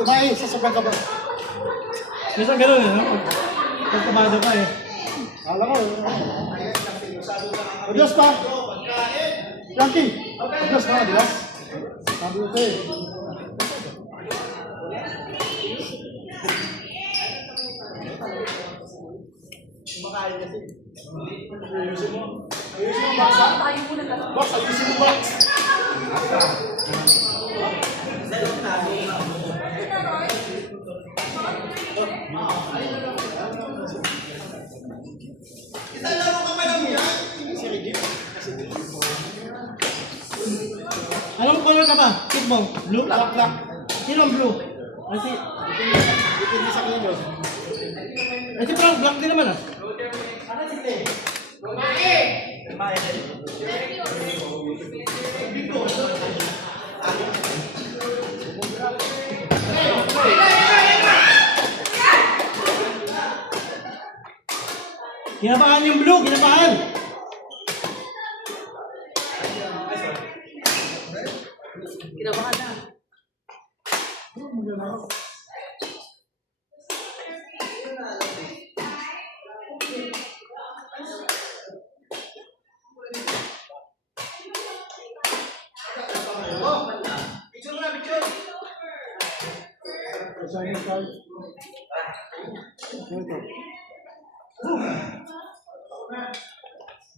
Kumain sa sobrang ka ba? Minsan gano'n eh, no? Pag kumado ka eh. Alam ko. Adios pa. Frankie. Adios pa, adios. Sabi ko eh. Kumakain kasi. Ayusin mo. Ayusin mo, box. Box, ayusin mo, box. Isang laro ka pa lang yan. Anong color ka ba? Kitbong? Blue? Black. Sino ang blue? Kasi, Depende sa kinyo. kasi parang black din naman ah. Kinabahan yung blue, kinabahan! Kinabahan na.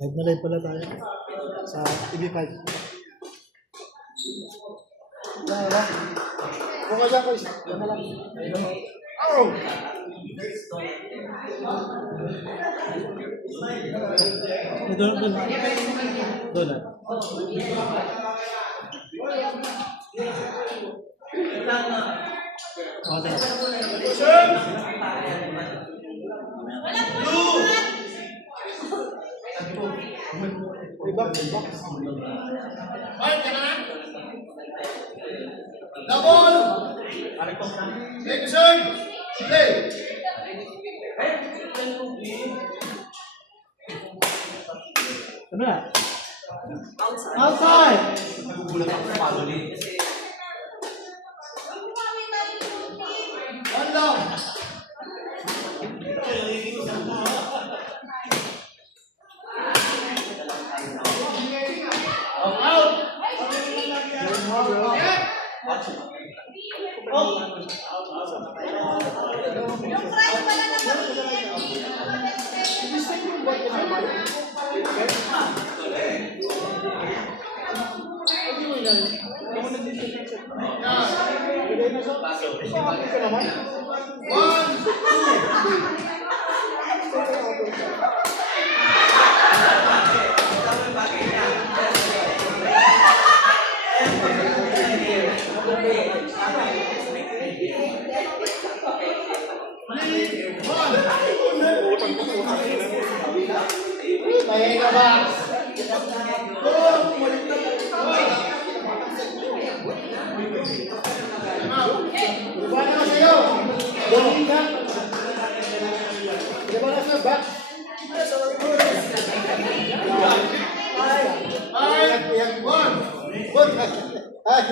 Live na live pala tayo sa TV5. Diyan. Buka dyan ko isa. Diyan na lang. Oh! Doon. Doon ah. Okay. Double. Take a serve. Play. Ano na? Outside! One down. Mahinga ba? Diba na sa'yo? Bowling ka? Diba na sa'yo? Back? Ay,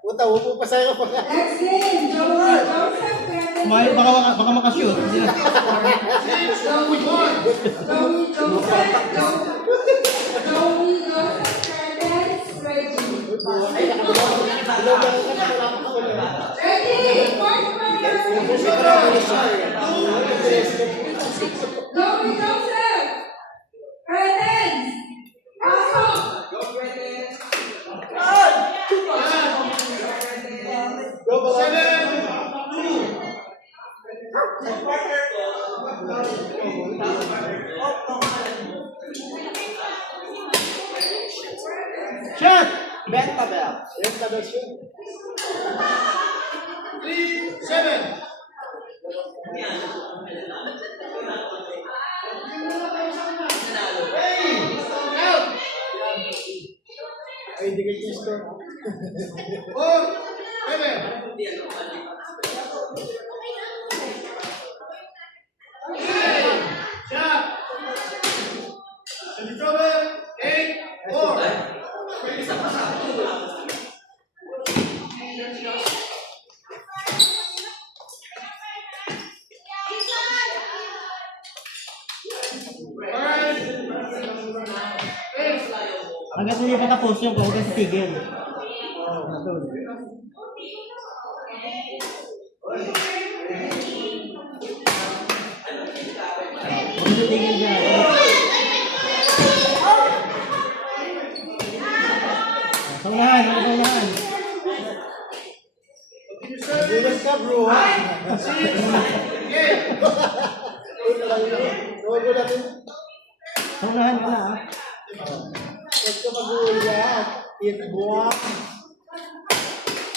puta, upo pa sa'yo. Next game, Joey Joseph Kumain, baka makashoot. Hindi na. Joey Joseph Reggie. Ready? Mark Joey Joseph. Curtains. Pasok. Shot! Bentabel. Bentabel shoot. 3-7. Ay, di kayo gusto. 4, 7. Shot. Ready, trouble. 8, 4. Hanggang hindi pa tapos yung huwag kang titigil. Huwag titigil dyan. Sa unahan, sa unahan. Gulas ka, bro. Ha? Ito lang yun. Huwag ko natin. Sa unahan ka na, ha? Huwag ka magulat. Itbuang.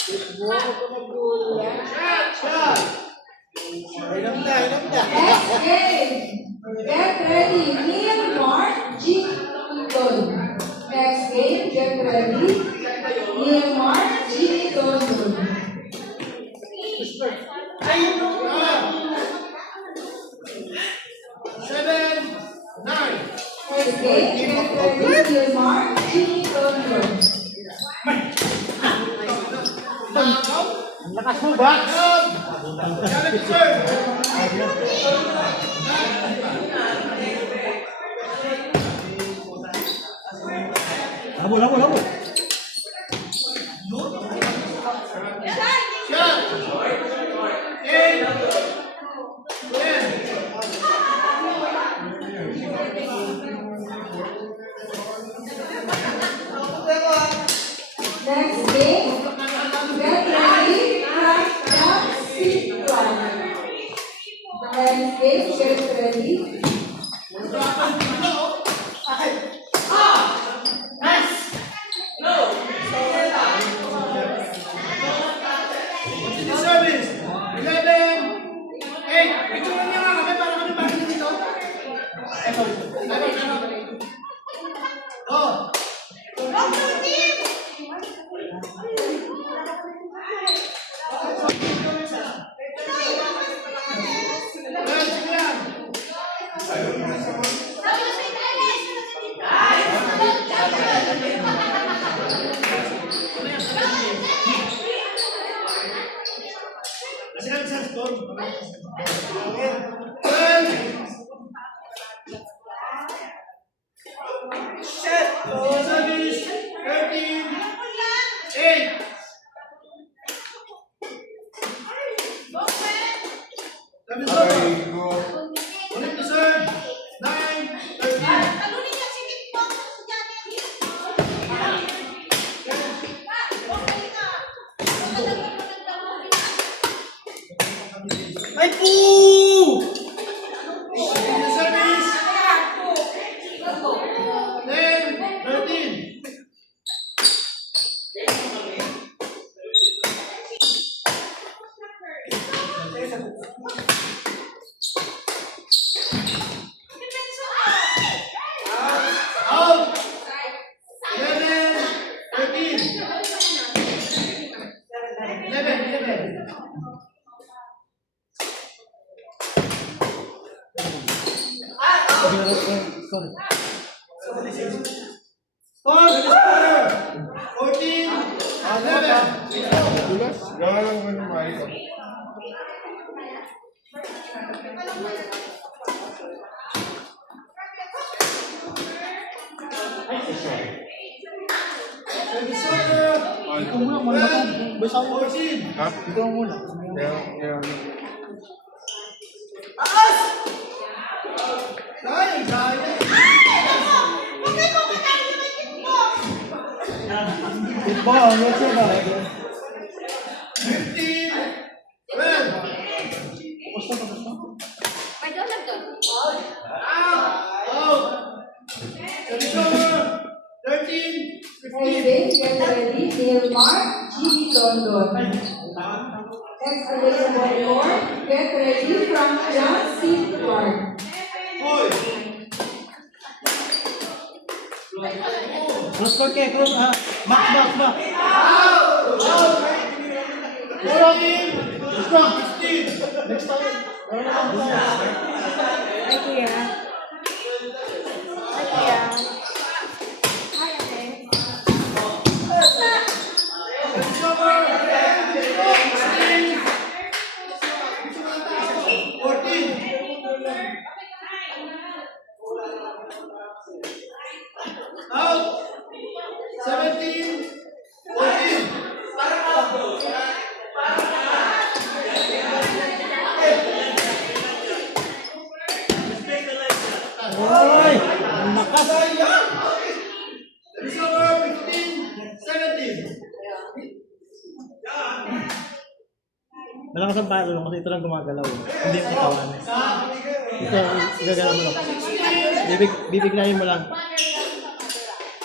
Itbuang, huwag ka magulat. Shot. Inom na, inom na. Next game. Get ready. Neil, Mark, Jean, Don. Next game. Get ready. Neil, Mark, Jean, Don. Seven, 9. Next game. Get ready. Neil, Mark, Jean, Don. Ang lakas mo ba? Challenge serve. Labo, labo, labo. Shot. 8, 10. Next game. Get ready. Crash the seat plan. Next game. Get ready. Service. 11, 8. Picture niya nga kami para kami bakit dito. Oh. Well, sige lang. Kasi lang sa score. 12. Shit! Service. 13. 8. Service over. Ulit to serve. 9. 13. Ay po! Service. 10. 13. Out. 11. 13. 11. Sorry. Score. 14. 11. Gulas? Gawin mo yung mic. Service over. Ikaw muna, malapag. Basta mo. 14. Ha? Ikaw muna. Kaya. Dahil. Ito, ano siya ba? 15. 12. Basta, basta. Out. Service over. 13. Next 15. game. Get ready. Neil, Mark, Jean, Don. Next available court. Get ready from John C. Clark. Boy. Cross court kayo, cross. Max. Go team! Let's go! 15! Next time. Ay, kuya. Ay, kuya. Ay, ate. It's over! 14! Out! 17! 14! Oy! Ang lakas! It's over! 15! 17! Malakas ang palo kasi ito lang gumagalaw. Hindi yung katawan. Ito, gagalaw mo lang. Bibiglayin mo lang.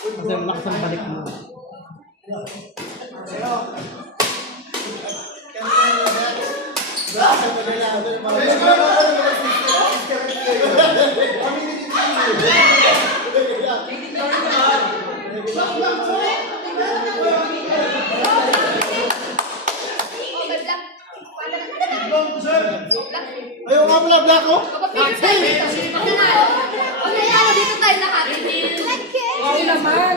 Kasi malakas ang balik mo. Ayaw nga pala, Black, oh! Dito tayo lahat. Oo naman.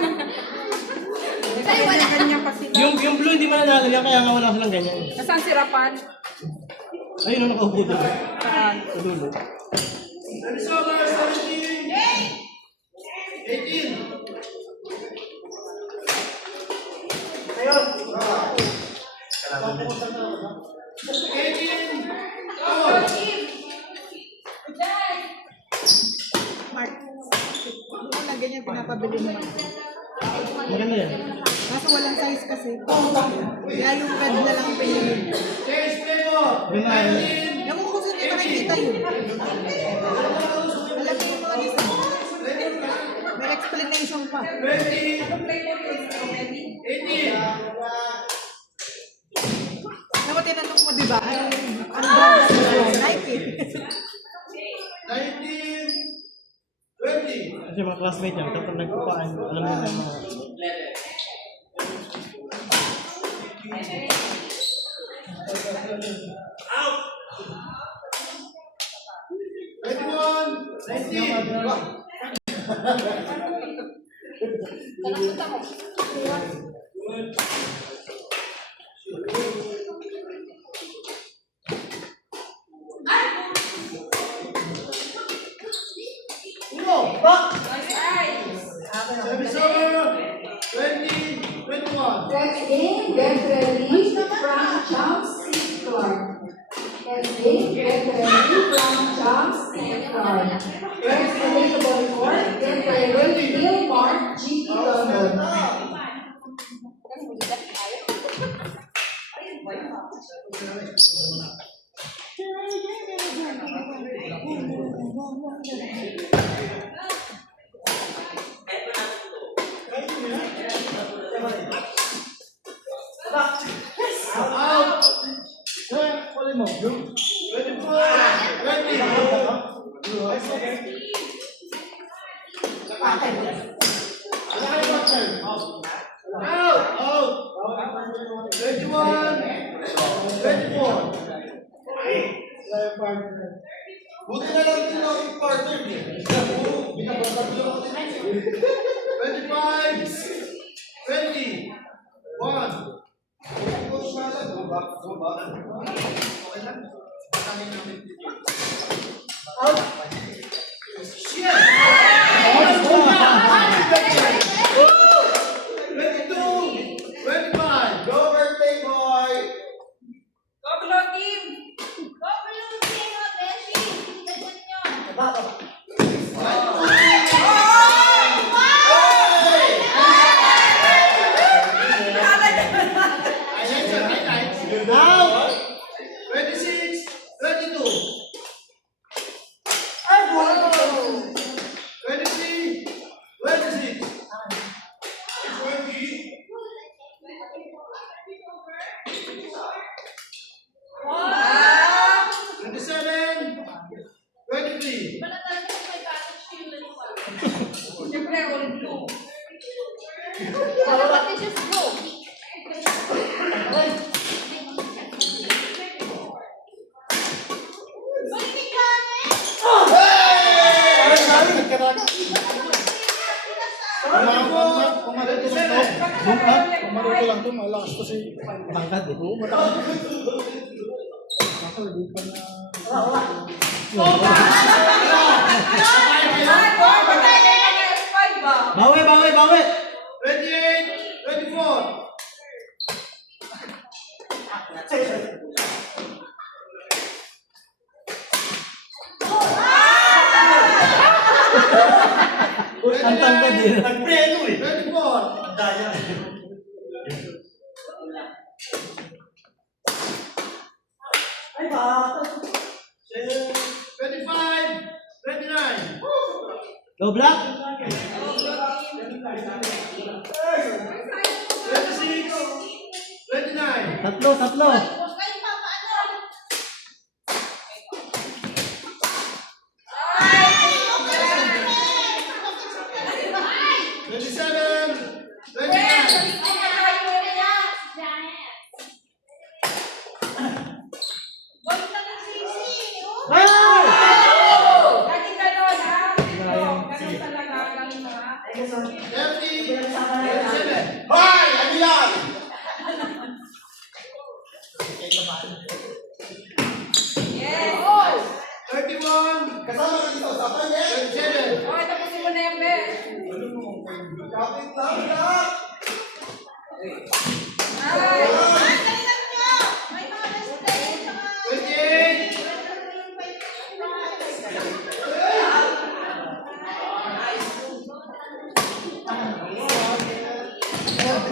Kanya-kanya pa sila. Yung blue hindi mananalo yan, kaya nga wala silang ganyan. Nasaan si Rapan? Ayun, nakaupo doon. Saan? Sa dulo. It's over! 17! 18! Ayun! 18! Out! Mark. Hindi na ganyan pinapabili mo. Maganda yan. Kaso walang size kasi. Kaya yung red na lang pinili. Change play mo! Ganun. 19! Ewan ko kung saan kita nakikita yun. Alam mo yung mga design. May explanation pa. 20! 18! Naman tinanong mo, di ba? Ano brand mo? Nike. 19! 20! Kasi mga classmate yan, kapag nagpapaan, alam nila yung mga... Out! 21! 19! Uno! Back! Service over! 20! 21! Next game, get ready from jumps floor. Next game, get ready from jumps floor. Next available court, get ready, Neil Mark, GP London. Out! 24! 20! Out! Out! 21! 24! Buti na lang din ako yung partner eh. Binabagdag lang ako din. 25! 20! 1! Out! Shit! 22! 25! Go birthday boy! Go Blue Team! Go Blue Team! Beshi! Ganyan nyo! Out! 26! 32! Pamaro ko lang ito, malakas to si... Matangkad eh. Oo, matangkad. Ako, hindi pa na... Bawi, bawi, bawi! 28, 24. Ang tangkad eh. Nagpreno eh. 24. Ang daya. Ay, ba? 25, 29. Go black! 26, 29. Tatlo, tatlo! Huwag kayong papaano. 27, 29. Ay! Lagi ganon, ha? Ganon talaga, ganon, ha? 30, 37. Hoy! Ano yan? Yes! 31. Kasama ka dito. Sapay eh. 37. Okay, tapusin mo na yan, be. Kapit lang lahat. Ay! Galingan nyo! May mga resident, mga... 28.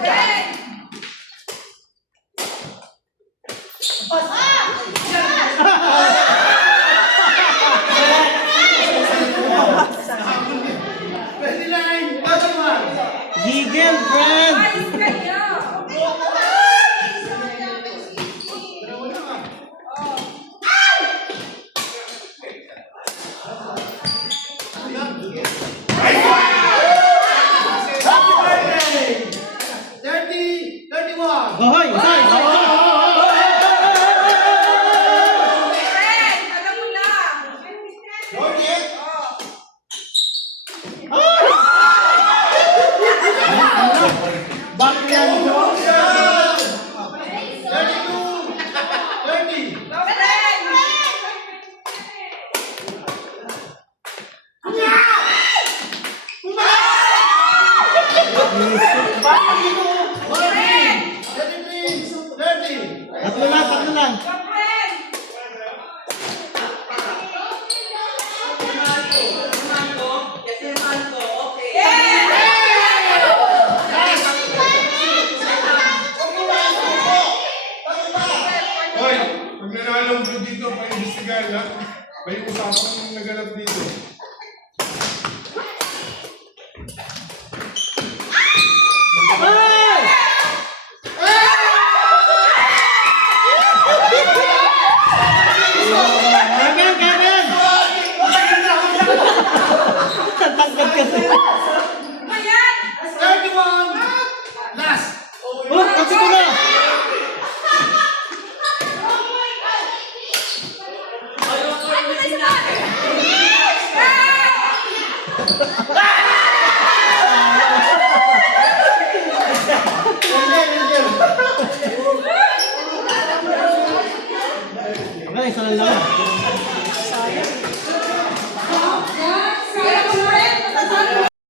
Friend! Gigil, friend! Ayos kayo! Hoy! Isa! Isa! Friend! Alam mo na! Bakit yan ito? Go, friend! Tatlo lang, tatlo lang. Go, friend! Hoy, pag nanalo ko dito, pa-investigar lang. May usapan ng naganap dito. Ay! Kevin! Kevin! Tatangkad kasi. Ano yan? 31. Last. Oh, kasi ko na! Ano na sa Okay, isa lang lang.